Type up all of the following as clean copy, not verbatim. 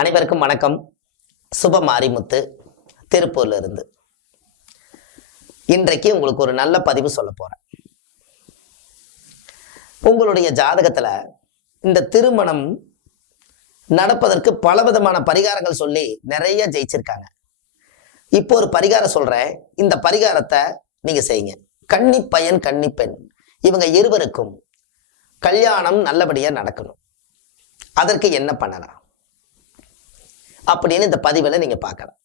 அனைவருக்கும் வணக்கம். சுப மாரிமுத்து, திருப்பூர்ல இருந்து. இன்றைக்கு உங்களுக்கு ஒரு நல்ல பதிவு சொல்ல போறேன். உங்களுடைய ஜாதகத்துல இந்த திருமணம் நடப்பதற்கு பலவிதமான பரிகாரங்கள் சொல்லி நிறைய ஜெயிச்சிருக்காங்க. இப்போ ஒரு பரிகாரம் சொல்றேன். இந்த பரிகாரத்தை நீங்க செய்யுங்க. கன்னி பையன் கன்னி பெண் இவங்க இருவருக்கும் கல்யாணம் நல்லபடியா நடக்கணும். அதற்கு என்ன பண்ணலாம் அப்படின்னு இந்த பதிவில் நீங்க பார்க்கலாம்.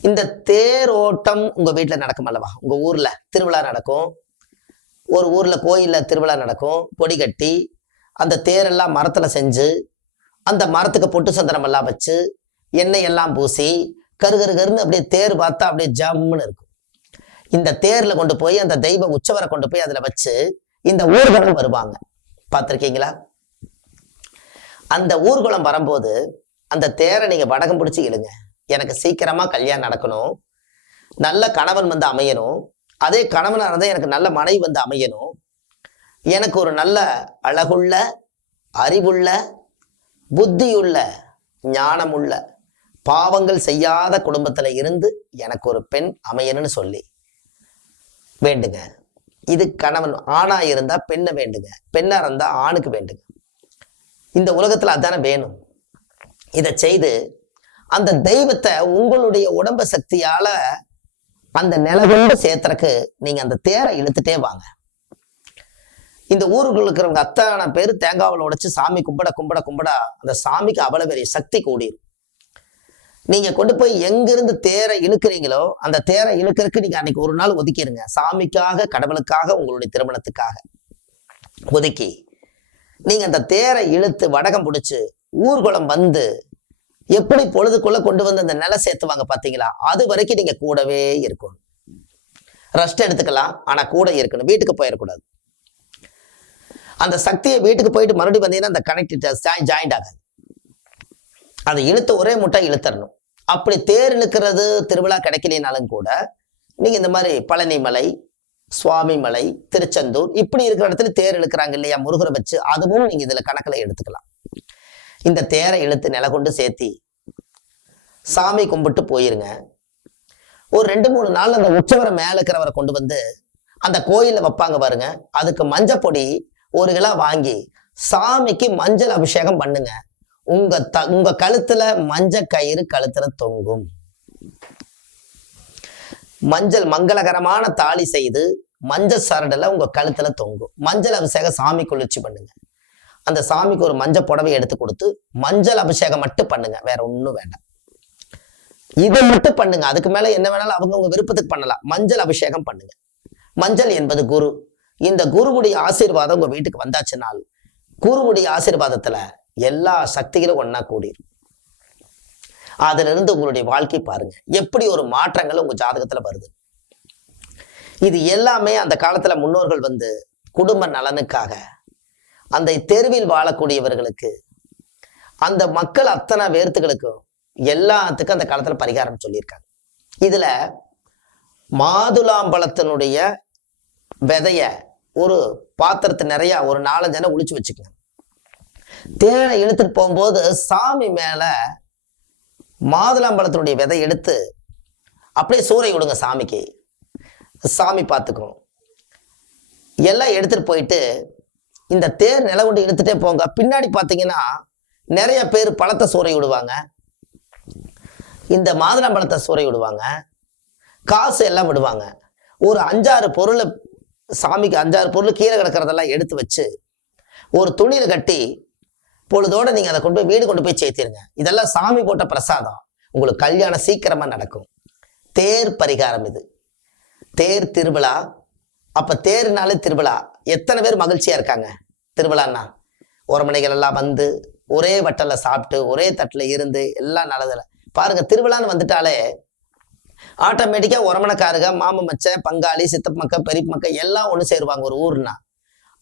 இந்த தேரோட்டம் உங்க வீட்டில் நடக்கும் அல்லவா? உங்க ஊர்ல திருவிழா நடக்கும். ஒரு ஊர்ல கோயில்ல திருவிழா நடக்கும். கொடி கட்டி அந்த தேரெல்லாம் மரத்துல செஞ்சு அந்த மரத்துக்கு பொட்டு சந்தனம் எல்லாம் வச்சு எண்ணெய் எல்லாம் பூசி கருன்னு அப்படியே தேர் பார்த்தா அப்படியே ஜம்முன்னு இருக்கும். இந்த தேர்ல கொண்டு போய் அந்த தெய்வ உற்சவரை கொண்டு போய் அதுல வச்சு இந்த ஊர்வலம் வருவாங்க. பார்த்திருக்கீங்களா? அந்த ஊர்வலம் வரும்போது அந்த தேரை நீங்க வடகம் பிடிச்சி இழுங்க. எனக்கு சீக்கிரமா கல்யாணம் நடக்கணும், நல்ல கணவன் வந்து அமையணும், அதே கணவனாக இருந்தால் எனக்கு நல்ல மனைவி வந்து அமையணும், எனக்கு ஒரு நல்ல அழகுள்ள அறிவுள்ள புத்தியுள்ள ஞானமுள்ள பாவங்கள் செய்யாத குடும்பத்துல இருந்து எனக்கு ஒரு பெண் அமையணும்னு சொல்லி வேண்டுங்க. இது கணவன் ஆணா இருந்தா பெண்ணை வேண்டுங்க, பெண்ணா இருந்தா ஆணுக்கு வேண்டுங்க. இந்த உலகத்துல அதானே வேணும். இதை செய்து அந்த தெய்வத்தை உங்களுடைய உடம்பு சக்தியால அந்த நிலவொண்டு சேர்த்துறக்கு நீங்க அந்த தேரை இழுத்துட்டே வாங்க. இந்த ஊருக்குள்ள இருக்கிறவங்க அத்தனை பேர் தேங்காவில் உடைச்சு சாமி கும்பிட கும்பிட கும்பிட அந்த சாமிக்கு அவ்வளவு பெரிய சக்தி கூடிரும். நீங்க கொண்டு போய் எங்கிருந்து தேரை இழுக்கிறீங்களோ அந்த தேரை இழுக்கிறதுக்கு நீங்க அன்னைக்கு ஒரு நாள் ஒதுக்கிடுங்க. சாமிக்காக, கடவுளுக்காக, உங்களுடைய திருமணத்துக்காக ஒதுக்கி நீங்க அந்த தேரை இழுத்து வடகம் பிடிச்சு ஊர்வலம் வந்து எப்படி பொழுதுக்குள்ள கொண்டு வந்து அந்த நிலை சேர்த்துவாங்க பாத்தீங்களா? அது வரைக்கும் நீங்க கூடவே இருக்கணும். ரெஸ்ட் எடுத்துக்கலாம், ஆனா கூட இருக்கணும். வீட்டுக்கு போயிடக்கூடாது. அந்த சக்தியை வீட்டுக்கு போயிட்டு மறுபடியும் வந்தீங்கன்னா அந்த கனெக்ட் ஜாயிண்ட் ஆகாது. அதை இழுத்து ஒரே முட்டை இழுத்தரணும். அப்படி தேர் இழுக்கிறது திருவிழா கிடைக்கலினாலும் கூட நீங்க இந்த மாதிரி பழனிமலை, சுவாமிமலை, திருச்செந்தூர் இப்படி இருக்கிற இடத்துல தேர் இழுக்கிறாங்க இல்லையா, முருகரை வச்சு, அதுவும் நீங்க இதுல கணக்குல எடுத்துக்கலாம். இந்த தேரை இழுத்து நில கொண்டு சேர்த்தி சாமி கும்பிட்டு போயிருங்க. ஒரு 2-3 நாள் அந்த உற்சவரை மேல இருக்கிறவரை கொண்டு வந்து அந்த கோயில்ல வைப்பாங்க பாருங்க. அதுக்கு மஞ்சள் பொடி 1 கிலோ வாங்கி சாமிக்கு மஞ்சள் அபிஷேகம் பண்ணுங்க. உங்க கழுத்துல மஞ்சள் கயிறு கழுத்துல தொங்கும். மஞ்சள் மங்களகரமான தாலி செய்து மஞ்சள் சரடுல உங்க கழுத்துல தொங்கும். மஞ்சள் அபிஷேகம் சாமி குளிர்ச்சி பண்ணுங்க. அந்த சாமிக்கு ஒரு மஞ்சள் புடவை எடுத்து கொடுத்து மஞ்சள் அபிஷேகம் மட்டும் பண்ணுங்க. வேற ஒண்ணும் வேண்டாம். இதை மட்டும் பண்ணுங்க. அதுக்கு மேல என்ன வேணாலும் அவங்க உங்க விருப்பத்துக்கு பண்ணலாம். மஞ்சள் அபிஷேகம் பண்ணுங்க. மஞ்சள் என்பது குரு. இந்த குருவுடைய ஆசீர்வாதம் உங்க வீட்டுக்கு வந்தாச்சுனால் குருவுடைய ஆசீர்வாதத்துல எல்லா சக்திகளும் ஒன்னா கூடிரும். அதுல இருந்து உங்களுடைய வாழ்க்கை பாருங்க எப்படி ஒரு மாற்றங்கள் உங்க ஜாதகத்துல வருது. இது எல்லாமே அந்த காலத்துல முன்னோர்கள் வந்து குடும்ப நலனுக்காக, அந்த தெருவில் வாழக்கூடியவர்களுக்கு, அந்த மக்கள் அத்தனை பேர்த்துகளுக்கும் எல்லாத்துக்கும் அந்த காலத்துல பரிகாரம் சொல்லியிருக்காங்க. இதுல மாதுளாம்பழத்தினுடைய விதைய ஒரு பாத்திரத்தை நிறைய ஒரு 4-5 ஒளிச்சு வச்சுக்கோங்க. தேனை இழுத்துட்டு போகும்போது சாமி மேல மாதுளாம்பழத்தினுடைய விதை எடுத்து அப்படியே சூறை விடுங்க சாமிக்கு. சாமி பார்த்துக்கும். எல்லாம் எடுத்துட்டு போயிட்டு இந்த தேர் நில கொண்டு இழுத்துட்டே போங்க. பின்னாடி பார்த்தீங்கன்னா நிறைய பேர் பழத்தை சூறை விடுவாங்க, இந்த மாதுளம்பழத்தை சூறை விடுவாங்க, காசு எல்லாம் விடுவாங்க. ஒரு 5-6 பொருள் சாமிக்கு 5-6 பொருள் கீழே கிடக்கிறதெல்லாம் எடுத்து வச்சு ஒரு துணியில கட்டி பொழுதோட நீங்க அதை கொண்டு போய் வீடு கொண்டு போய் சேர்த்திருங்க. இதெல்லாம் சாமி போட்ட பிரசாதம். உங்களுக்கு கல்யாணம் சீக்கிரமா நடக்கும். தேர் பரிகாரம் இது. தேர் திருவிழா. அப்ப தேர்னாலே திருவிழா. எத்தனை பேர் மகிழ்ச்சியா இருக்காங்க? திருவிழான்னா உறமனைகள் எல்லாம் வந்து ஒரே வட்டல்ல சாப்பிட்டு ஒரே தட்டுல இருந்து எல்லாம் நல்லதில்ல பாருங்க. திருவிழான்னு வந்துட்டாலே ஆட்டோமேட்டிக்கா உறமனைக்காருங்க, மாம மச்ச, பங்காளி, சித்தப்பு மக்க, பெரியப்பு மக்க எல்லாம் ஒண்ணு சேருவாங்க. ஒரு ஊர்னா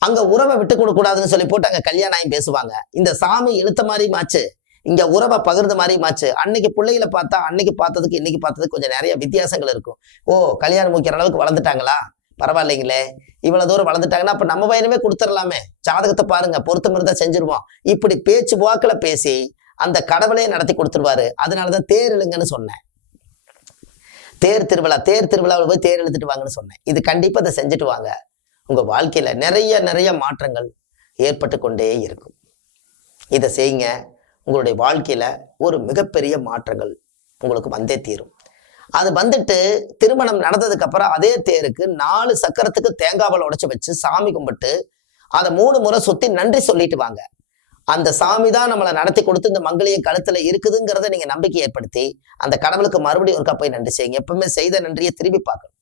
அங்க உறவை விட்டு கொடுக்க கூடாதுன்னு சொல்லி போட்டு அங்க கல்யாணம் ஆகி பேசுவாங்க. இந்த சாமி இழுத்த மாதிரி மாச்சு, இங்க உறவை பகிர்ந்த மாதிரி மாச்சு. அன்னைக்கு பிள்ளைகளை பார்த்தா அன்னைக்கு பார்த்ததுக்கு இன்னைக்கு பார்த்ததுக்கு கொஞ்சம் நிறைய வித்தியாசங்கள் இருக்கும். ஓ, கல்யாணம் முடிக்கிற அளவுக்கு வளர்ந்துட்டாங்களா, பரவாயில்லைங்களே, இவ்வளவு தூரம் வளர்ந்துட்டாங்கன்னா அப்ப நம்ம பையனுமே கொடுத்துடலாமே, ஜாதகத்தை பாருங்க, பொருத்தம் இருந்தா செஞ்சிருவோம். இப்படி பேச்சு வாக்குல பேசி அந்த கடவுளே நடத்தி கொடுத்துருவாரு. அதனாலதான் தேர் இழுங்கன்னு சொன்னேன். தேர் திருவிழாவில் போய் தேர் இழுத்துட்டு வாங்கன்னு சொன்னேன். இது கண்டிப்பா இதை செஞ்சுட்டு வாங்க. உங்க வாழ்க்கையில நிறைய மாற்றங்கள் ஏற்பட்டு கொண்டே இருக்கும். இதை செய்யுங்க. உங்களுடைய வாழ்க்கையில ஒரு மிகப்பெரிய மாற்றங்கள் உங்களுக்கு வந்தே தீரும். அது வந்துட்டு திருமணம் நடந்ததுக்கு அப்புறம் அதே தேருக்கு 4 சக்கரத்துக்கு தேங்காய் உடைச்சு வச்சு சாமி கும்பிட்டு அதை 3 முறை சுத்தி நன்றி சொல்லிட்டு வாங்க. அந்த சாமி தான் நம்மளை நடத்தி கொடுத்து இந்த மங்களையும் கழுத்துல இருக்குதுங்கிறத நீங்க நம்பிக்கை ஏற்படுத்தி அந்த கடவுளுக்கு மறுபடியும் ஒருக்கா போய் நன்றி செய்யுங்க. எப்பவுமே செய்த நன்றியை திரும்பி பார்க்கணும்.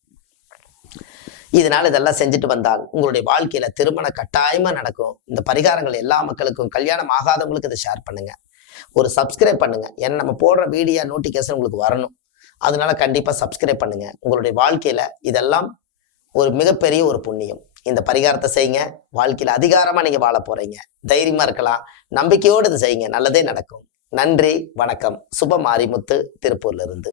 இதனால இதெல்லாம் செஞ்சுட்டு வந்தால் உங்களுடைய வாழ்க்கையில திருமணம் கட்டாயமா நடக்கும். இந்த பரிகாரங்கள் எல்லா மக்களுக்கும், கல்யாணம் ஆகாதவங்களுக்கு இதை ஷேர் பண்ணுங்க. ஒரு சப்ஸ்கிரைப் பண்ணுங்க. ஏன்னா நம்ம போடுற வீடியோ நோட்டிபிகேஷன் உங்களுக்கு வரணும். அதனால கண்டிப்பா சப்ஸ்கிரைப் பண்ணுங்க. உங்களுடைய வாழ்க்கையில இதெல்லாம் ஒரு மிகப்பெரிய ஒரு புண்ணியம். இந்த பரிகாரத்தை செய்யுங்க. வாழ்க்கையில அதிகாரமா நீங்க வாழ போறீங்க. தைரியமா இருக்கலாம். நம்பிக்கையோடு இதை செய்யுங்க. நல்லதே நடக்கும். நன்றி, வணக்கம். சுப மாரிமுத்து, திருப்பூர்ல இருந்து.